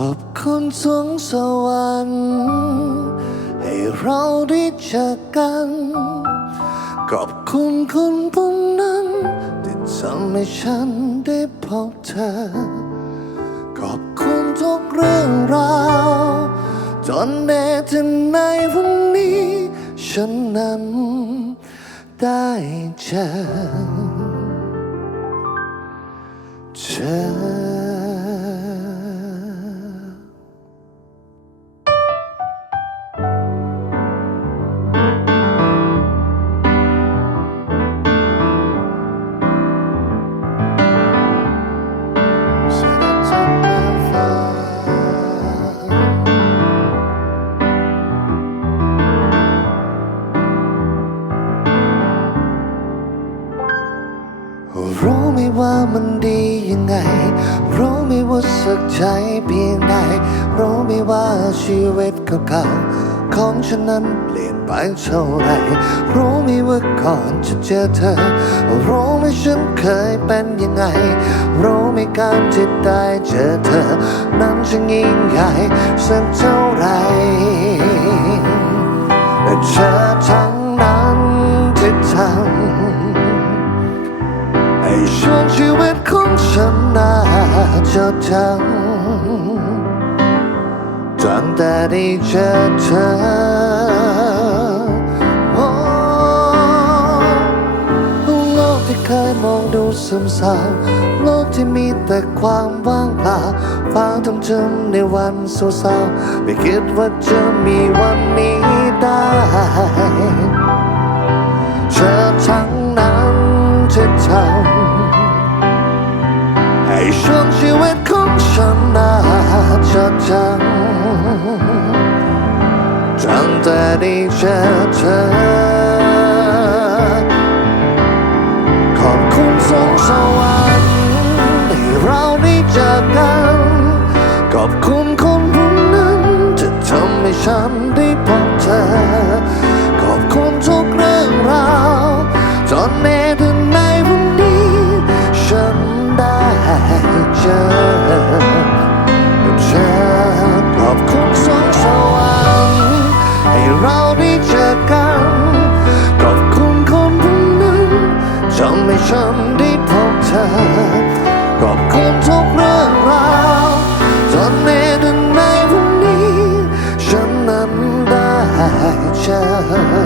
ขอบคุณสวงสวรรค์ให้เราได้เจอกัน ขอบคุณคุณผู้นั้นที่ทำให้ฉันได้พบเธอ ขอบคุณทุกเรื่องราวจนแน่ถึงในวันนี้ ฉันนั้นได้เจอเธอ รู้ไหมว่ามันดียังไง รู้ไหมว่าสักใจเพียงใด รู้ไหมว่าชีวิตเก่าๆของฉันนั้นเปลี่ยนไปเท่าไหรรู้ไหมว่าก่อนจะเจอเธอ รู้ไหมฉันเคยเป็นยังไง รู้ไหมการที่ได้เจอเธอ นั้นจะยิ่งใหญ่สักเท่าไหรแต่เธอทั้ง จดจำตั้งแต่ได้เจอเธอโลกที่เคยมองดูซึมเศร้าโลกที่มีแต่ความว่างเปล่าฟ้าทำจนในวันเศร้าๆไม่คิดว่าจะมีวันนี้ได้ ให้ช่วงชีวิตของฉันน่าจดจำตั้งแต่ได้เจอเธอ ขอบคุณสวงสวรรค์ที่เราได้เจอกัน ขอบคุณคนผู้นั้นที่ทำให้ฉันได้ ฉันได้พบเธอขอบคุณทุกเรื่องราวตอนนี้ดินในวันนี้ ฉันนั้นได้เจอ